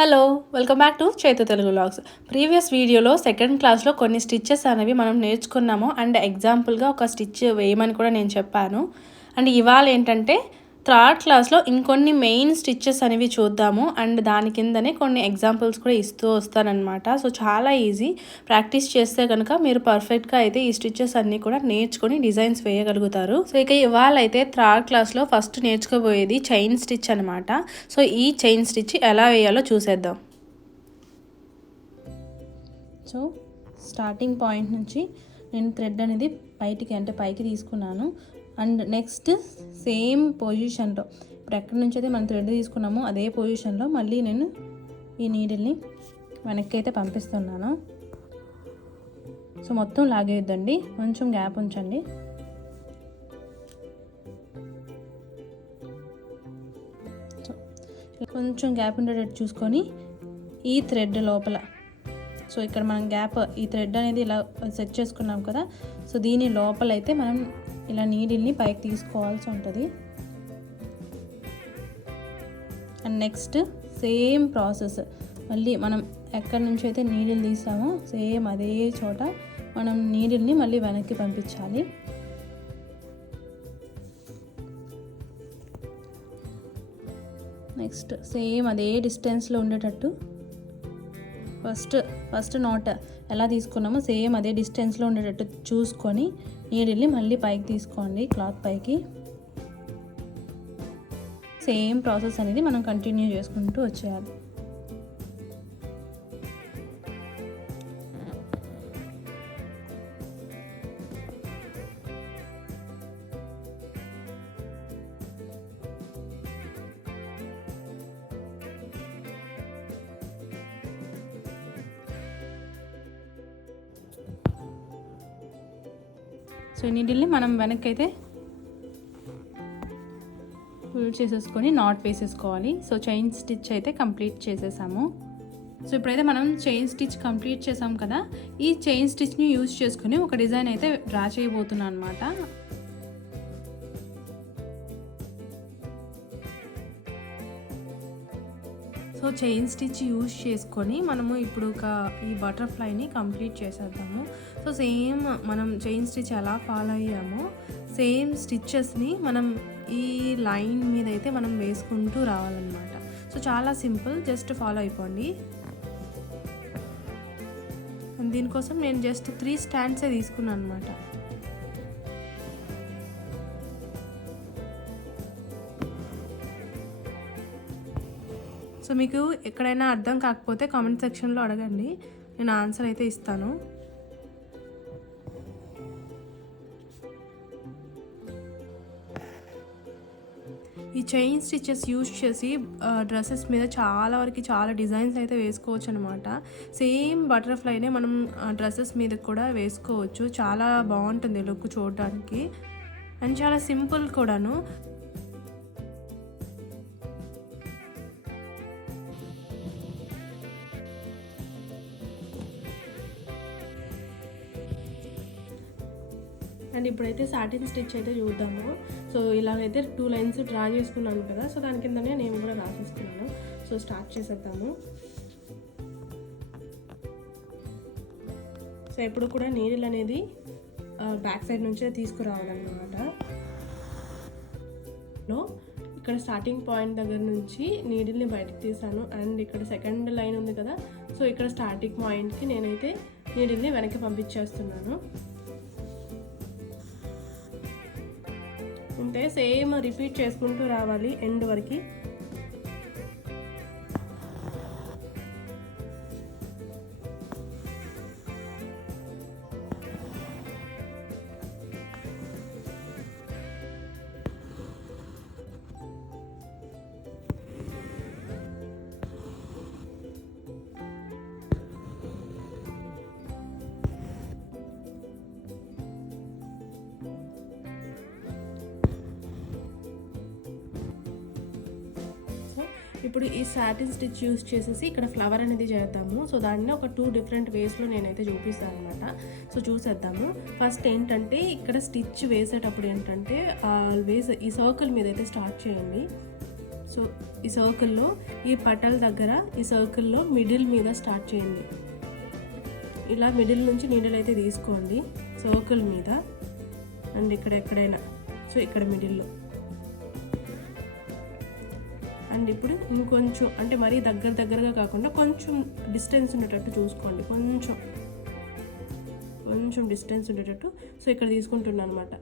Hello welcome back to Chaitu Telugu vlogs. Previous వీడియోలో second క్లాస్లో కొన్ని స్టిచ్చెస్ అనేవి మనం నేర్చుకున్నాము అండ్ ఎగ్జాంపుల్గా ఒక స్టిచ్ వేయమని కూడా నేను చెప్పాను. అండ్ ఇవాళ ఏంటంటే థర్డ్ క్లాస్లో ఇంకొన్ని మెయిన్ స్టిచ్చెస్ అనేవి చూద్దాము అండ్ దాని కిందనే కొన్ని ఎగ్జాంపుల్స్ కూడా ఇస్తూ వస్తానన్నమాట. సో చాలా ఈజీ, ప్రాక్టీస్ చేస్తే కనుక మీరు పర్ఫెక్ట్గా అయితే ఈ స్టిచ్చెస్ అన్నీ కూడా నేర్చుకొని డిజైన్స్ వేయగలుగుతారు. సో ఇక ఇవాళ అయితే థర్డ్ క్లాస్లో ఫస్ట్ నేర్చుకోబోయేది చైన్ స్టిచ్ అనమాట. సో ఈ చైన్ స్టిచ్ ఎలా వేయాలో చూసేద్దాం. సో స్టార్టింగ్ పాయింట్ నుంచి నేను థ్రెడ్ అనేది పైకి తీసుకున్నాను. అండ్ నెక్స్ట్ సేమ్ పొజిషన్లో ఇప్పుడు ఎక్కడి నుంచి అయితే మనం థ్రెడ్ తీసుకున్నామో అదే పొజిషన్లో మళ్ళీ నేను ఈ నీడిల్ని వెనక్కి అయితే పంపిస్తున్నాను. సో మొత్తం లాగేయద్దండి, కొంచెం గ్యాప్ ఉంచండి. సో కొంచెం గ్యాప్ ఉండేటట్టు చూసుకొని ఈ థ్రెడ్ లోపల, సో ఇక్కడ మనం గ్యాప్ ఈ థ్రెడ్ అనేది ఇలా సెట్ చేసుకున్నాం కదా, సో దీని లోపల అయితే మనం ఇలా నీడిల్ని పైకి తీసుకోవాల్సి ఉంటుంది. అండ్ నెక్స్ట్ సేమ్ ప్రాసెస్ మళ్ళీ మనం ఎక్కడి నుంచి అయితే నీడిల్ తీసామో సేమ్ అదే చోట మనం నీడిల్ని మళ్ళీ వెనక్కి పంపించాలి. నెక్స్ట్ సేమ్ అదే డిస్టెన్స్లో ఉండేటట్టు ఫస్ట్ నాట్ ఎలా తీసుకున్నామో సేమ్ అదే డిస్టెన్స్లో ఉండేటట్టు చూసుకొని నీడిల్ని మళ్ళీ పైకి తీసుకోండి, క్లాత్ పైకి. సేమ్ ప్రాసెస్ అనేది మనం కంటిన్యూ చేసుకుంటూ వచ్చేయాలి. సో ఈ నీడిల్ని మనం వెనక్కి అయితే ఫుల్ చేసేసుకొని నాట్ వేసేసుకోవాలి. సో చైన్ స్టిచ్ అయితే కంప్లీట్ చేసేసాము. సో ఇప్పుడైతే మనం చైన్ స్టిచ్ కంప్లీట్ చేసాం కదా, ఈ చైన్ స్టిచ్ని యూజ్ చేసుకుని ఒక డిజైన్ అయితే డ్రా చేయబోతున్నాను అనమాట. సో చైన్ స్టిచ్ యూజ్ చేసుకొని మనము ఇప్పుడు ఈ బటర్ఫ్లైని కంప్లీట్ చేసేద్దాము. సో సేమ్ మనం చైన్ స్టిచ్ ఎలా ఫాలో అయ్యామో సేమ్ స్టిచ్చెస్ని మనం ఈ లైన్ మీద అయితే మనం వేసుకుంటూ రావాలన్నమాట. సో చాలా సింపుల్, జస్ట్ ఫాలో అయిపోండి. దీనికోసం నేను జస్ట్ 3 స్టాండ్సే తీసుకున్నాను అనమాట. సో మీకు ఎక్కడైనా అర్థం కాకపోతే కామెంట్ సెక్షన్లో అడగండి, నేను ఆన్సర్ అయితే ఇస్తాను. ఈ చైన్ స్టిచెస్ యూజ్ చేసి డ్రెస్సెస్ మీద చాలా డిజైన్స్ అయితే వేసుకోవచ్చు అనమాట. సేమ్ బటర్ఫ్లైనే మనం డ్రెస్సెస్ మీద కూడా వేసుకోవచ్చు. చాలా బాగుంటుంది లుక్ చూడడానికి అండ్ చాలా సింపుల్ కూడాను. అండ్ ఇప్పుడైతే సాటిన్ స్టిచ్ అయితే చూద్దాము. సో ఇలాగైతే 2 లైన్స్ డ్రా చేసుకున్నాను కదా, సో దాని కిందనే నేను కూడా రాసేస్తున్నాను. సో స్టార్ట్ చేసేద్దాము. సో ఎప్పుడు కూడా నీడిల్ అనేది బ్యాక్ సైడ్ నుంచే తీసుకురావాలన్నమాట. ఇక్కడ స్టార్టింగ్ పాయింట్ దగ్గర నుంచి నీడిల్ని బయటకు తీసాను అండ్ ఇక్కడ సెకండ్ లైన్ ఉంది కదా, సో ఇక్కడ స్టార్టింగ్ పాయింట్కి నేనైతే నీడిల్ని వెనక్కి పంపించేస్తున్నాను. ఉంటే సేమ్ రిపీట్ చేసుకుంటూ రావాలి ఎండ్ వరకు. ఇప్పుడు ఈ సాటిన్ స్టిచ్ యూస్ చేసేసి ఇక్కడ ఫ్లవర్ అనేది చేద్దాము. సో దాన్ని ఒక 2 డిఫరెంట్ వేస్లో నేనైతే చూపిస్తాను అనమాట. సో చూసేద్దాము. ఫస్ట్ ఏంటంటే ఇక్కడ స్టిచ్ వేసేటప్పుడు ఏంటంటే ఆల్వేస్ ఈ సర్కిల్ మీద అయితే స్టార్ట్ చేయండి. సో ఈ సర్కిల్లో ఈ పటల్ దగ్గర ఈ సర్కిల్లో మిడిల్ మీద స్టార్ట్ చేయండి. ఇలా మిడిల్ నుంచి నీడిల్ అయితే తీసుకోండి సర్కిల్ మీద అండ్ ఇక్కడ ఎక్కడైనా, సో ఇక్కడ మిడిల్లో. అండ్ ఇప్పుడు ఇంకొంచెం అంటే మరీ దగ్గరగా కాకుండా కొంచెం డిస్టెన్స్ ఉండేటట్టు చూసుకోండి, కొంచెం డిస్టెన్స్ ఉండేటట్టు. సో ఇక్కడ తీసుకుంటున్నాను అనమాట.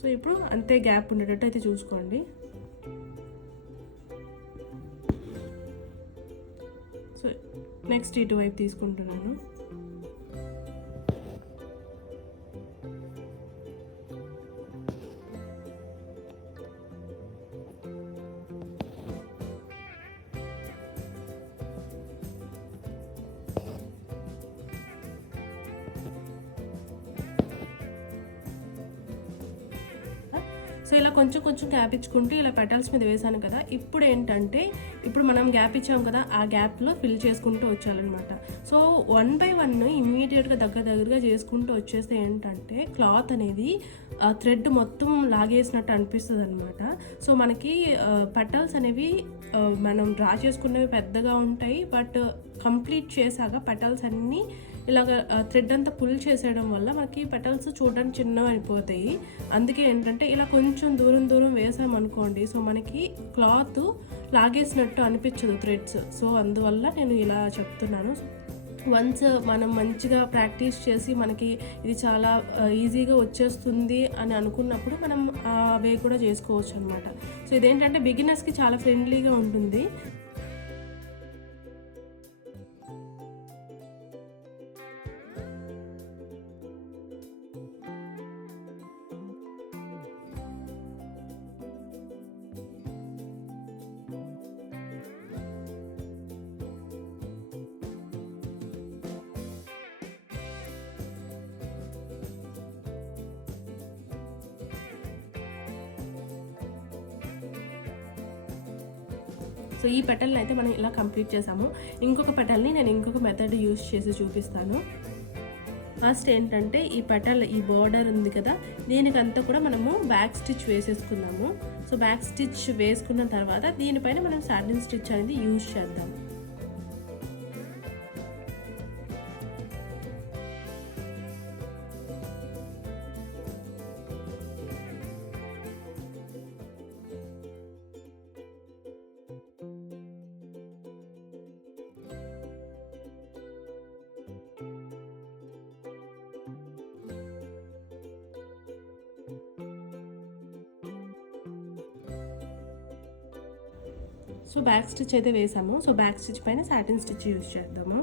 సో ఇప్పుడు అంతే గ్యాప్ ఉండేటట్టు అయితే చూసుకోండి. సో నెక్స్ట్ ఇటువైపు తీసుకుంటున్నాను. సో ఇలా కొంచెం గ్యాప్ ఇచ్చుకుంటూ ఇలా పెటల్స్ మీద వేసాను కదా. ఇప్పుడు ఏంటంటే ఇప్పుడు మనం గ్యాప్ ఇచ్చాం కదా, ఆ గ్యాప్లో ఫిల్ చేసుకుంటూ వచ్చాలన్నమాట. సో 1 by 1 ఇమ్మీడియట్గా దగ్గరగా చేసుకుంటూ వచ్చేస్తే ఏంటంటే క్లాత్ అనేది థ్రెడ్ మొత్తం లాగేసినట్టు అనిపిస్తుంది అనమాట. సో మనకి పెటల్స్ అనేవి మనం డ్రా చేసుకున్నవి పెద్దగా ఉంటాయి, బట్ కంప్లీట్ చేశాక పెటల్స్ అన్నీ ఇలాగ థ్రెడ్ అంతా పుల్ చేసేయడం వల్ల మనకి పెటల్స్ చూడడానికి చిన్నవి అయిపోతాయి. అందుకే ఏంటంటే ఇలా కొంచెం దూరం వేసామనుకోండి, సో మనకి క్లాత్ లాగేసినట్టు అనిపించదు థ్రెడ్స్. సో అందువల్ల నేను ఇలా చెప్తున్నాను. వన్స్ మనం మంచిగా ప్రాక్టీస్ చేసి మనకి ఇది చాలా ఈజీగా వచ్చేస్తుంది అని అనుకున్నప్పుడు మనం ఆ వే కూడా చేసుకోవచ్చు అనమాట. సో ఇదేంటంటే బిగినర్స్కి చాలా ఫ్రెండ్లీగా ఉంటుంది. సో ఈ పెటల్ని అయితే మనం ఇలా కంప్లీట్ చేసాము. ఇంకొక పెటల్ని నేను ఇంకొక మెథడ్ యూస్ చేసి చూపిస్తాను. ఫస్ట్ ఏంటంటే ఈ పెటల్ ఈ బోర్డర్ ఉంది కదా, దీనికంతా కూడా మనము బ్యాక్ స్టిచ్ వేసేసుకున్నాము. సో బ్యాక్ స్టిచ్ వేసుకున్న తర్వాత దీనిపైన మనం సాటిన్ స్టిచ్ అనేది యూజ్ చేద్దాం. సో బ్యాక్ స్టిచ్ అయితే వేసాము. సో బ్యాక్ స్టిచ్ పైన సాటిన్ స్టిచ్ యూజ్ చేద్దాము.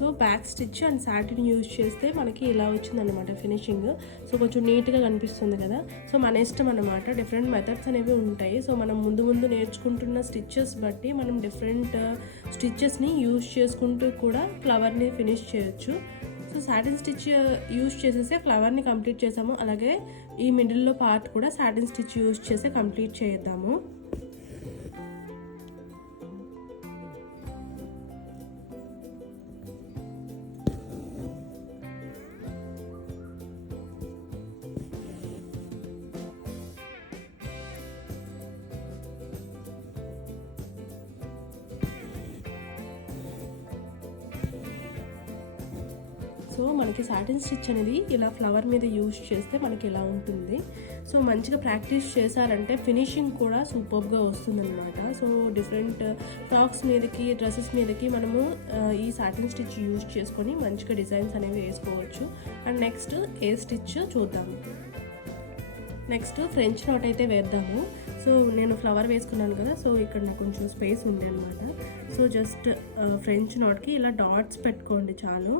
So back stitch and satin use చేస్తే మనకి ఇలా వచ్చిందనమాట ఫినిషింగ్. సో కొంచెం నీట్గా కనిపిస్తుంది కదా. సో మన ఇష్టం అనమాట, డిఫరెంట్ మెథడ్స్ అనేవి ఉంటాయి. సో మనం ముందు నేర్చుకుంటున్న స్టిచ్చెస్ బట్టి మనం డిఫరెంట్ స్టిచ్చెస్ని యూజ్ చేసుకుంటూ కూడా ఫ్లవర్ని ఫినిష్ చేయొచ్చు. సో సాటిన్ స్టిచ్ యూజ్ చేసేసే ఫ్లవర్ని కంప్లీట్ చేసాము. అలాగే ఈ మిడిల్లో పార్ట్ కూడా సాటిన్ స్టిచ్ యూజ్ చేసి కంప్లీట్ చేద్దాము. సో మనకి సాటిన్ స్టిచ్ అనేది ఇలా ఫ్లవర్ మీద యూజ్ చేస్తే మనకి ఇలా ఉంటుంది. సో మంచిగా ప్రాక్టీస్ చేశారంటే ఫినిషింగ్ కూడా సూపర్గా వస్తుందన్నమాట. సో డిఫరెంట్ ఫ్రాక్స్ మీదకి డ్రెస్సెస్ మీదకి మనము ఈ సాటిన్ స్టిచ్ యూజ్ చేసుకొని మంచిగా డిజైన్స్ అనేవి వేసుకోవచ్చు. అండ్ నెక్స్ట్ ఏ స్టిచ్ చూద్దాము. నెక్స్ట్ ఫ్రెంచ్ నాట్ అయితే వేద్దాము. సో నేను ఫ్లవర్ వేసుకున్నాను కదా, సో ఇక్కడ నాకు కొంచెం స్పేస్ ఉంది అనమాట. సో జస్ట్ ఫ్రెంచ్ నాట్కి ఇలా డాట్స్ పెట్టుకోండి చాలు.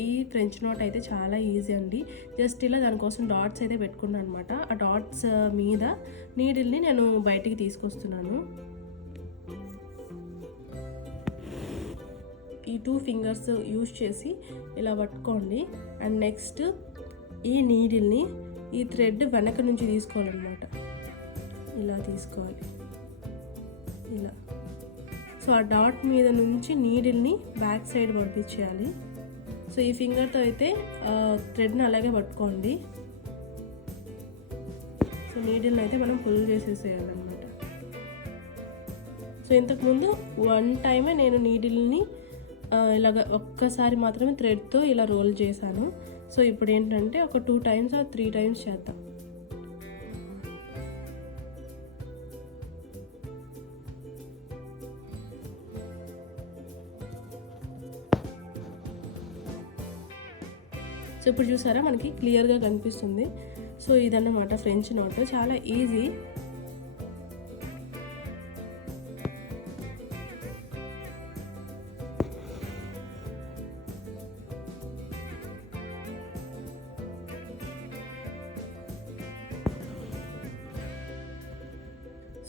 ఈ ఫ్రెంచ్ నాట్ అయితే చాలా ఈజీ అండి. జస్ట్ ఇలా దానికోసం డాట్స్ అయితే పెట్టుకున్నాను అనమాట. ఆ డాట్స్ మీద నీడిల్ని నేను బయటికి తీసుకొస్తున్నాను. ఈ 2 ఫింగర్స్ యూజ్ చేసి ఇలా పట్టుకోండి. అండ్ నెక్స్ట్ ఈ నీడిల్ని ఈ థ్రెడ్ వెనక నుంచి తీసుకోవాలన్నమాట. ఇలా తీసుకోవాలి, ఇలా. సో ఆ డాట్ మీద నుంచి నీడిల్ని బ్యాక్ సైడ్ పంపించేయాలి. సో ఈ ఫింగర్తో అయితే థ్రెడ్ని అలాగే పట్టుకోండి. సో నీడిల్ని అయితే మనం పుల్ చేసేసేయాలన్నమాట. సో ఇంతకుముందు 1 టైమే నేను నీడిల్ని ఇలాగ ఒక్కసారి మాత్రమే థ్రెడ్తో ఇలా రోల్ చేశాను. సో ఇప్పుడు ఏంటంటే ఒక 2 టైమ్స్ 3 టైమ్స్ చేద్దాం. సో ఇప్పుడు చూసారా, మనకి క్లియర్గా కనిపిస్తుంది. సో ఇదన్నమాట ఫ్రెంచ్ నాట్, చాలా ఈజీ.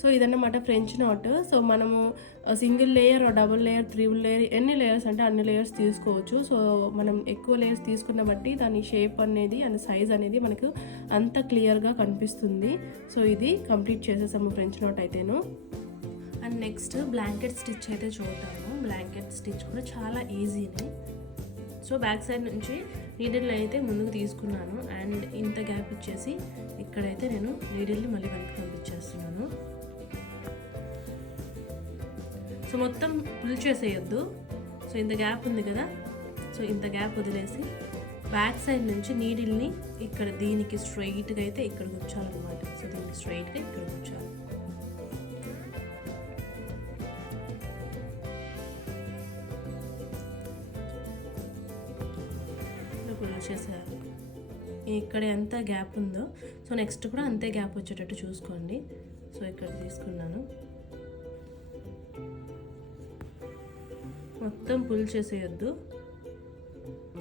సో ఇదన్నమాట ఫ్రెంచ్ నాట్. సో మనము single layer, double layer, triple layer, ఎన్ని లేయర్స్ అంటే అన్ని లేయర్స్ తీసుకోవచ్చు. సో మనం ఎక్కువ లేయర్స్ తీసుకున్న బట్టి దాని షేప్ అనేది అండ్ సైజ్ అనేది మనకు అంత క్లియర్గా కనిపిస్తుంది. సో ఇది కంప్లీట్ చేసేసాము ఫ్రెంచ్ నాట్ అయితేను. అండ్ నెక్స్ట్ బ్లాంకెట్ స్టిచ్ అయితే చూద్దాము. బ్లాంకెట్ స్టిచ్ కూడా చాలా ఈజీనే. సో బ్యాక్ సైడ్ నుంచి నీడిల్ని అయితే ముందుకు తీసుకున్నాను అండ్ ఇంత గ్యాప్ ఇచ్చేసి ఇక్కడైతే నేను నీడిల్ని మళ్ళీ వెనక్కి పంపించేస్తున్నాను. సో మొత్తం పుల్ చేసేయద్దు. సో ఇంత గ్యాప్ ఉంది కదా, సో ఇంత గ్యాప్ వదిలేసి బ్యాక్ సైడ్ నుంచి నీడిల్ని ఇక్కడ దీనికి స్ట్రైట్గా అయితే ఇక్కడ కూర్చోాలన్నమాట. సో దీనికి స్ట్రైట్గా ఇక్కడ కూర్చోాలి. పుల్ చేసేయాలి. ఇక్కడ ఎంత గ్యాప్ ఉందో సో నెక్స్ట్ కూడా అంతే గ్యాప్ వచ్చేటట్టు చూసుకోండి. సో ఇక్కడ తీసుకున్నాను, మొత్తం పుల్ చేసేయద్దు.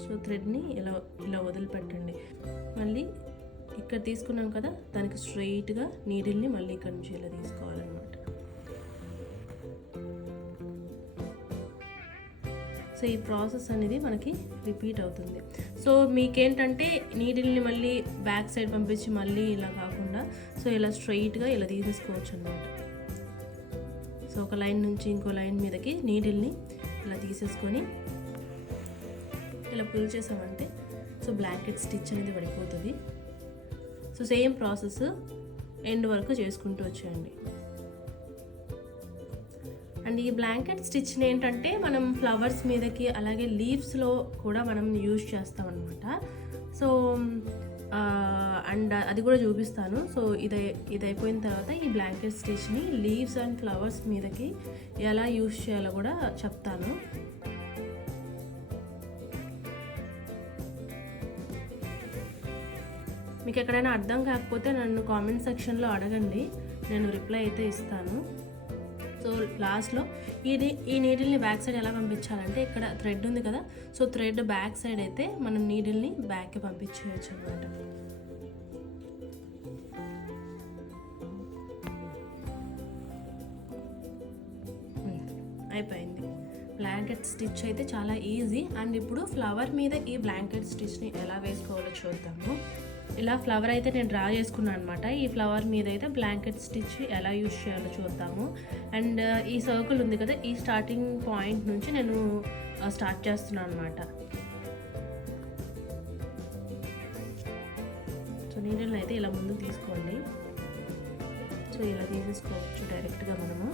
సో థ్రెడ్ని ఇలా వదిలిపెట్టండి. మళ్ళీ ఇక్కడ తీసుకున్నాం కదా, దానికి స్ట్రైట్గా నీడిల్ని మళ్ళీ ఇక్కడ నుంచి ఇలా తీసుకోవాలన్నమాట. సో ఈ ప్రాసెస్ అనేది మనకి రిపీట్ అవుతుంది. సో మీకేంటంటే నీడిల్ని మళ్ళీ బ్యాక్ సైడ్ పంపించి మళ్ళీ ఇలా కాకుండా సో ఇలా స్ట్రైట్గా ఇలా తీసేసుకోవచ్చు అన్నమాట. సో ఒక లైన్ నుంచి ఇంకో లైన్ మీదకి నీడిల్ని ఇలా తీసేసుకొని ఇలా పుల్ చేసామంటే సో బ్లాంకెట్ స్టిచ్ అనేది పడిపోతుంది. సో సేమ్ ప్రాసెస్ ఎండ్ వరకు చేసుకుంటూ వచ్చేయండి. అండ్ ఈ బ్లాంకెట్ స్టిచ్ని ఏంటంటే మనం ఫ్లవర్స్ మీదకి అలాగే లీవ్స్లో కూడా మనం యూజ్ చేస్తామన్నమాట. సో అండ్ అది కూడా చూపిస్తాను. సో ఇది అయిపోయిన తర్వాత ఈ బ్లాంకెట్ స్టిచ్ని లీవ్స్ అండ్ ఫ్లవర్స్ మీదకి ఎలా యూజ్ చేయాలో కూడా చెప్తాను. మీకు ఎక్కడైనా అర్థం కాకపోతే నన్ను కామెంట్ సెక్షన్లో అడగండి, నేను రిప్లై అయితే ఇస్తాను. సో లాస్ట్లో ఈ నీడిల్ని బ్యాక్ సైడ్ ఎలా పంపించాలంటే ఇక్కడ థ్రెడ్ ఉంది కదా, సో థ్రెడ్ బ్యాక్ సైడ్ అయితే మనం నీడిల్ని బ్యాక్కి పంపించేయచ్చు అన్నమాట. అయిపోయింది. బ్లాంకెట్ స్టిచ్ అయితే చాలా ఈజీ. అండ్ ఇప్పుడు ఫ్లవర్ మీద ఈ బ్లాంకెట్ స్టిచ్ని ఎలా వేసుకోవాలో చూద్దాము. ఇలా ఫ్లవర్ అయితే నేను డ్రా చేసుకున్నాను అనమాట. ఈ ఫ్లవర్ మీద అయితే బ్లాంకెట్ స్టిచ్ ఎలా యూజ్ చేయాలో చూద్దాము. అండ్ ఈ సర్కిల్ ఉంది కదా, ఈ స్టార్టింగ్ పాయింట్ నుంచి నేను స్టార్ట్ చేస్తున్నాను అనమాట. సో నీడిల్ అయితే ఇలా ముందుకు తీసుకోండి. సో ఇలా తీసేసుకోవచ్చు డైరెక్ట్గా మనము.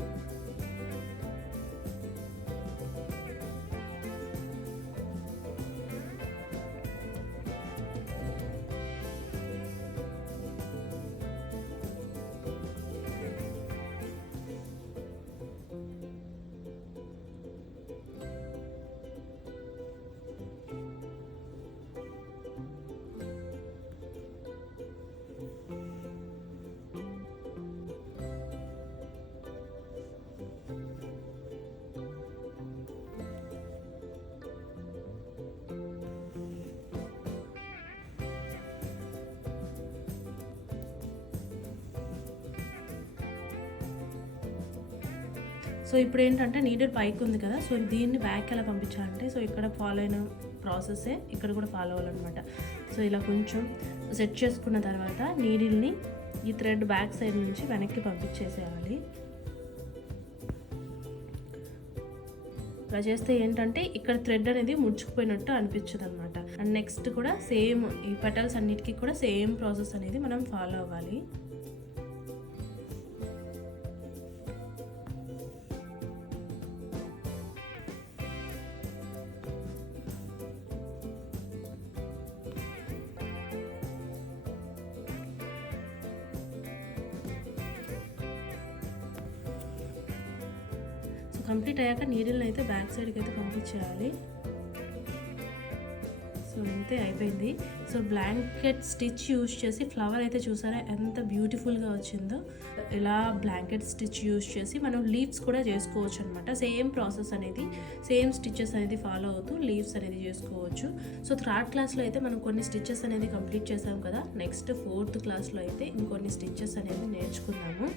సో ఇప్పుడు ఏంటంటే నీడిల్ పైకి ఉంది కదా, సో దీన్ని బ్యాక్ ఎలా పంపించాలంటే, సో ఇక్కడ ఫాలో అయిన ప్రాసెస్సే ఇక్కడ కూడా ఫాలో అవ్వాలన్నమాట. సో ఇలా కొంచెం సెట్ చేసుకున్న తర్వాత నీడిల్ని ఈ థ్రెడ్ బ్యాక్ సైడ్ నుంచి వెనక్కి పంపించేసేయాలి. ఇలా చేస్తే ఏంటంటే ఇక్కడ థ్రెడ్ అనేది ముడుచుకుపోయినట్టు అనిపించదు అనమాట. అండ్ నెక్స్ట్ కూడా సేమ్ ఈ పెటల్స్ అన్నిటికీ కూడా సేమ్ ప్రాసెస్ అనేది మనం ఫాలో అవ్వాలి. కంప్లీట్ అయ్యాక నీడిల్ని అయితే బ్యాక్ సైడ్కి అయితే పంపించేయాలి. సో అంతే అయిపోయింది. సో బ్లాంకెట్ స్టిచ్ యూజ్ చేసి ఫ్లవర్ అయితే చూసారా ఎంత బ్యూటిఫుల్గా వచ్చిందో. ఇలా బ్లాంకెట్ స్టిచ్ యూజ్ చేసి మనం లీవ్స్ కూడా చేసుకోవచ్చు అనమాట. సేమ్ ప్రాసెస్ అనేది, సేమ్ స్టిచెస్ అనేది ఫాలో అవుతూ లీవ్స్ అనేది చేసుకోవచ్చు. సో థర్డ్ క్లాస్లో అయితే మనం కొన్ని స్టిచెస్ అనేది కంప్లీట్ చేసాం కదా. నెక్స్ట్ 4th క్లాస్లో అయితే ఇంకొన్ని స్టిచెస్ అనేది నేర్చుకుందాము.